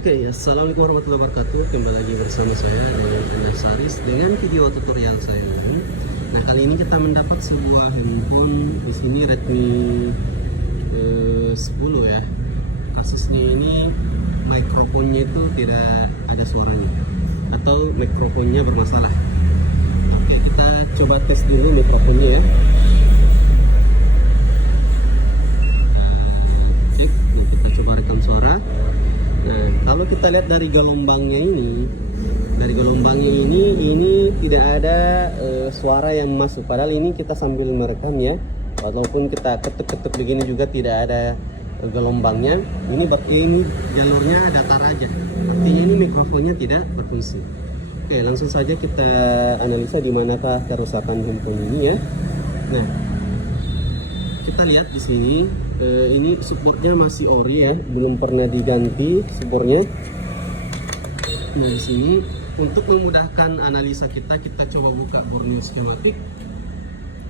Oke, assalamualaikum warahmatullahi wabarakatuh. Kembali lagi bersama saya Enes Saris dengan video tutorial saya. Nah, kali ini kita mendapat sebuah handphone di sini Redmi 10 ya. Kasusnya ini mikrofonnya itu tidak ada suaranya atau mikrofonnya bermasalah. Oke, kita coba tes dulu mikrofonnya ya. Oke, kita coba rekam suara. Nah, kalau kita lihat dari gelombangnya ini, ini tidak ada suara yang masuk. Padahal ini kita sambil merekam ya, walaupun kita ketuk-ketuk begini juga tidak ada gelombangnya. Ini jalurnya datar aja. Artinya ini mikrofonnya tidak berfungsi. Oke, langsung saja kita analisa di manakah kerusakan handphone ini ya. Nah, kita lihat di sini. Ini supportnya masih ori ya, belum pernah diganti supportnya. Nah, di sini untuk memudahkan analisa kita coba buka Borneo schematic.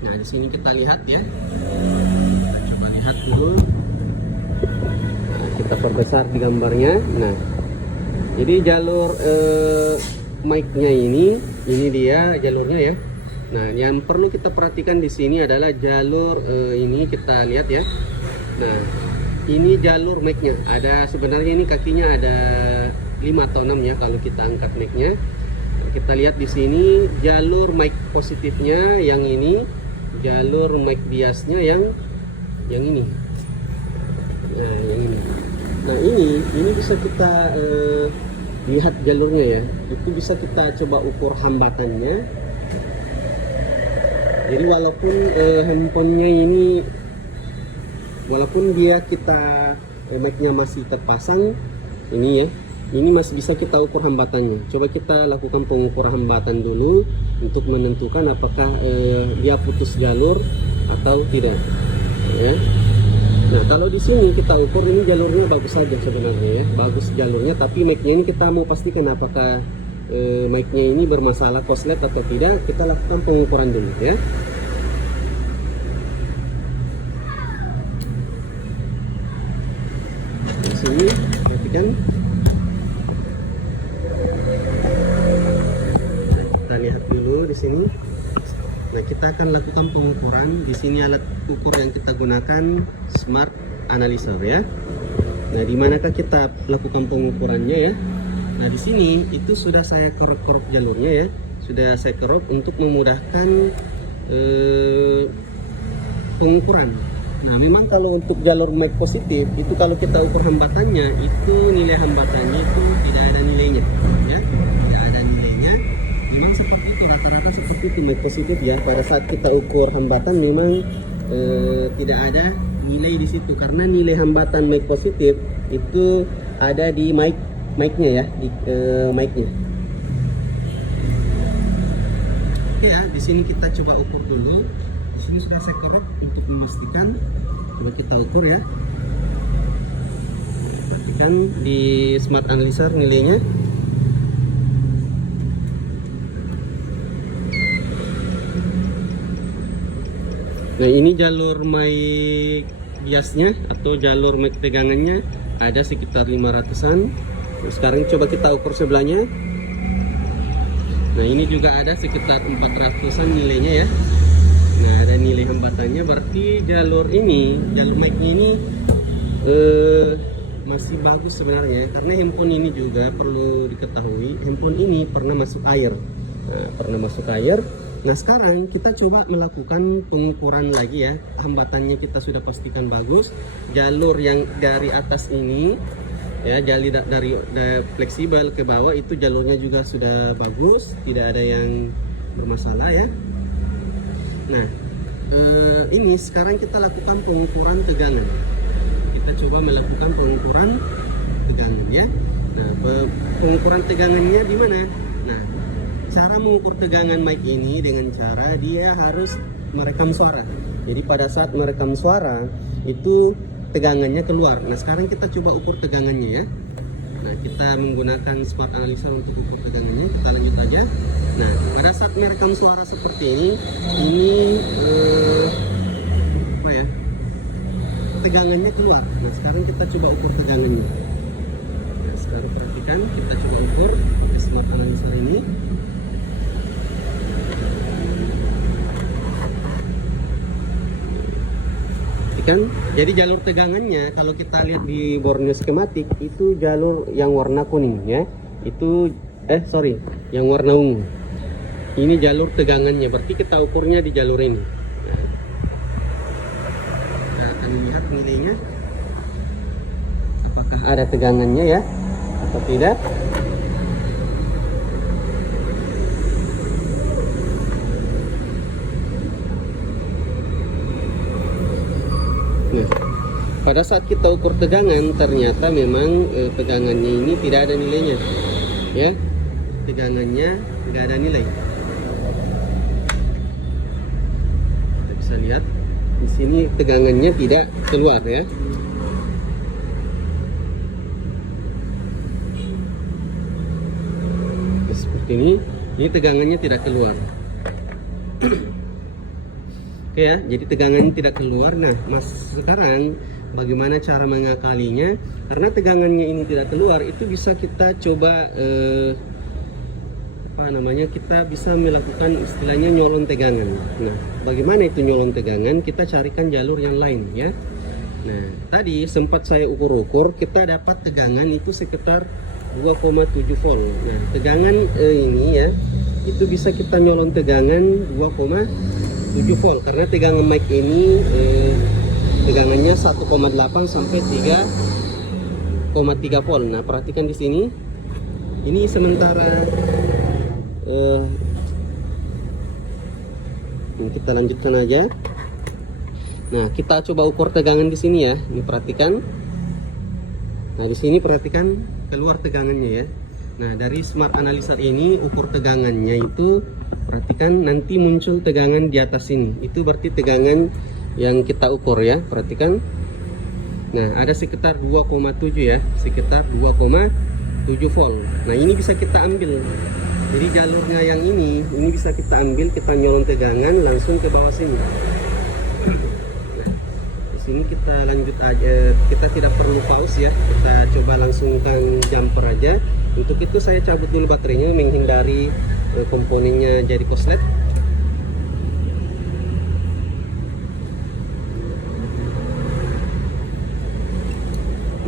Nah, di sini kita lihat ya. Coba lihat dulu. Nah, kita perbesar di gambarnya. Nah, jadi jalur mic-nya ini dia jalurnya ya. Nah, yang perlu kita perhatikan di sini adalah jalur ini kita lihat ya. Nah, ini jalur mic-nya. Ada sebenarnya ini kakinya ada 5 atau 6 ya kalau kita angkat mic-nya. Kita lihat di sini jalur mic positifnya yang ini, jalur mic biasnya yang ini. Nah, yang ini. Nah, ini bisa kita lihat jalurnya ya. Itu bisa kita coba ukur hambatannya. Jadi walaupun handphonenya ini, walaupun dia kita mic-nya masih terpasang ini ya, ini masih bisa kita ukur hambatannya. Coba kita lakukan pengukuran hambatan dulu untuk menentukan apakah dia putus jalur atau tidak ya. Nah, kalau di sini kita ukur ini jalurnya bagus saja sebenarnya ya, bagus jalurnya, tapi mic-nya ini kita mau pastikan apakah mic-nya ini bermasalah korslet atau tidak. Kita lakukan pengukuran dulu ya. Di sini perhatikan. Kita lihat dulu di sini. Nah, kita akan lakukan pengukuran. Di sini alat ukur yang kita gunakan Smart Analyzer ya. Nah, di manakah kita lakukan pengukurannya ya? Nah, di sini itu sudah saya kerop jalurnya ya, sudah saya kerop untuk memudahkan pengukuran. Nah, memang kalau untuk jalur mic positif itu kalau kita ukur hambatannya itu nilai hambatannya itu tidak ada nilainya, ya, tidak ada nilainya. Memang seperti itu, rata-rata seperti itu mic positif ya. Pada saat kita ukur hambatan memang tidak ada nilai di situ karena nilai hambatan mic positif itu ada di mic-nya ya, di mic-nya. Oke ya, di sini kita coba ukur dulu. Di sini sudah saya kerok untuk memastikan. Coba kita ukur ya. Perhatikan di Smart Analyzer nilainya. Nah, ini jalur mic biasnya atau jalur mic pegangannya ada sekitar 500-an. Sekarang coba kita ukur sebelahnya. Nah, ini juga ada sekitar 400-an nilainya ya. Nah, ada nilai hambatannya, berarti jalur mic-nya ini masih bagus sebenarnya. Karena handphone ini juga perlu diketahui, handphone ini pernah masuk air. Nah, sekarang kita coba melakukan pengukuran lagi ya. Hambatannya kita sudah pastikan bagus. Jalur yang dari atas ini ya, jalur dari fleksibel ke bawah itu jalurnya juga sudah bagus, tidak ada yang bermasalah ya. Nah, ini sekarang kita lakukan pengukuran tegangan. Kita coba melakukan pengukuran tegangan ya. Nah, pengukuran tegangannya di mana? Nah, cara mengukur tegangan mic ini dengan cara dia harus merekam suara. Jadi pada saat merekam suara itu tegangannya keluar. Nah, sekarang kita coba ukur tegangannya ya. Nah, kita menggunakan Smart Analyzer untuk ukur tegangannya. Kita lanjut aja. Nah, pada saat merekam suara seperti ini apa ya, tegangannya keluar. Nah, sekarang kita coba ukur tegangannya. Nah, sekarang perhatikan, kita coba ukur di smart analyzer ini. Kan? Jadi jalur tegangannya kalau kita lihat di Borneo skematik itu jalur yang warna kuning ya, itu yang warna ungu. Ini jalur tegangannya, berarti kita ukurnya di jalur ini. Nah, kita akan lihat nilainya, apakah ada tegangannya ya atau tidak. Nah, pada saat kita ukur tegangan ternyata memang tegangannya ini tidak ada nilainya ya, tegangannya tidak ada nilai. Kita bisa lihat di sini tegangannya tidak keluar ya. Oke, seperti ini tegangannya tidak keluar. Oke ya, jadi tegangannya tidak keluar. Nah, sekarang bagaimana cara mengakalinya? Karena tegangannya ini tidak keluar, itu bisa kita coba kita bisa melakukan istilahnya nyolong tegangan. Nah, bagaimana itu nyolong tegangan? Kita carikan jalur yang lain ya. Nah, tadi sempat saya ukur-ukur, kita dapat tegangan itu sekitar 2,7 volt. Nah, tegangan ini ya, itu bisa kita nyolong tegangan 2,7 volt karena tegangan mic ini tegangannya 1,8 sampai 3,3 volt. Nah, perhatikan di sini. Ini sementara kita lanjutkan aja. Nah, kita coba ukur tegangan di sini ya. Ini perhatikan. Nah, di sini perhatikan keluar tegangannya ya. Nah, dari smart analyzer ini ukur tegangannya itu perhatikan nanti muncul tegangan di atas ini. Itu berarti tegangan yang kita ukur ya. Perhatikan. Nah, ada sekitar 2,7 ya, sekitar 2,7 volt. Nah, ini bisa kita ambil. Jadi jalurnya yang ini bisa kita ambil, kita nyolong tegangan langsung ke bawah sini. Nah, di sini kita lanjut aja, kita tidak perlu pause ya. Kita coba langsungkan jumper aja. Untuk itu saya cabut dulu baterainya menghindari komponennya jadi korslet.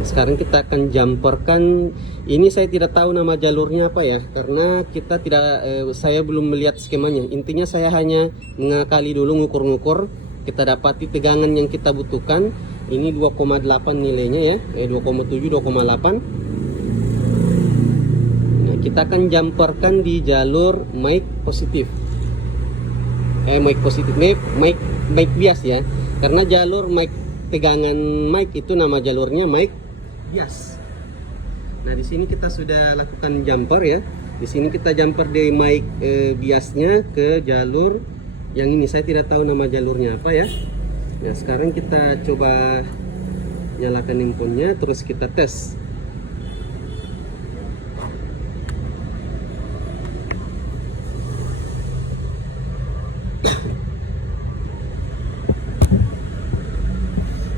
Sekarang kita akan jumperkan. Ini saya tidak tahu nama jalurnya apa ya, karena kita tidak saya belum melihat skemanya. Intinya saya hanya mengakali dulu, ngukur-ngukur, kita dapati tegangan yang kita butuhkan. Ini 2,8 nilainya ya, 2,7 2,8. Nah, kita akan jumperkan di jalur mic positif. Mic bias ya. Karena jalur mic tegangan mic itu nama jalurnya mic bias. Nah, di sini kita sudah lakukan jumper ya. Di sini kita jumper dari mic biasnya ke jalur yang ini. Saya tidak tahu nama jalurnya apa ya. Nah, sekarang kita coba nyalakan handphonenya, terus kita tes.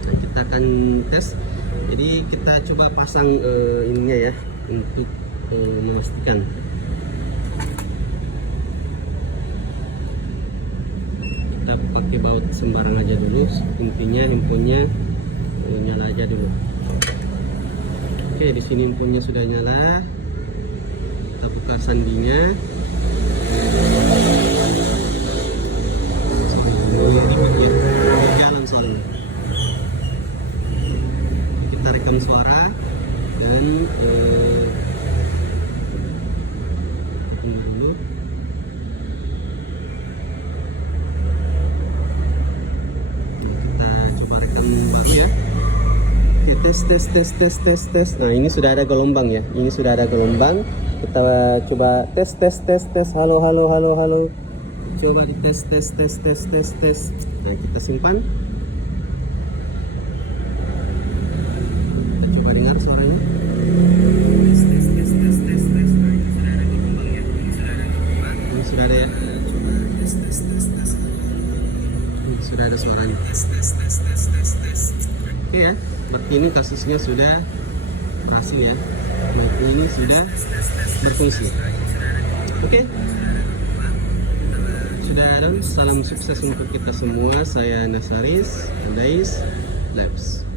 Nah, kita akan tes. Jadi kita coba pasang ininya ya untuk memastikan. Kita pakai baut sembarang aja dulu. Intinya handphonenya nyala aja dulu. Oke, di sini handphonenya sudah nyala. Kita buka sandinya. Jalan soalnya. Kita rekam suara dan dulu. Kita coba rekam lagi ya. Oke, tes. Nah, ini sudah ada gelombang ya. Ini sudah ada gelombang. Kita coba tes. Halo. Coba di tes. Nah, kita simpan. Suaranya. Tes. Nah, ini sudah ada gelombang ya. Ini sudah ada. Coba tes. Ini sudah ada suaranya. Tes. Oke ya. Berarti ini kasusnya sudah berhasil ya. Lampu ini sudah berfungsi. Oke. Sudah ada. Salam sukses untuk kita semua. Saya Nasaris, Andais Labs.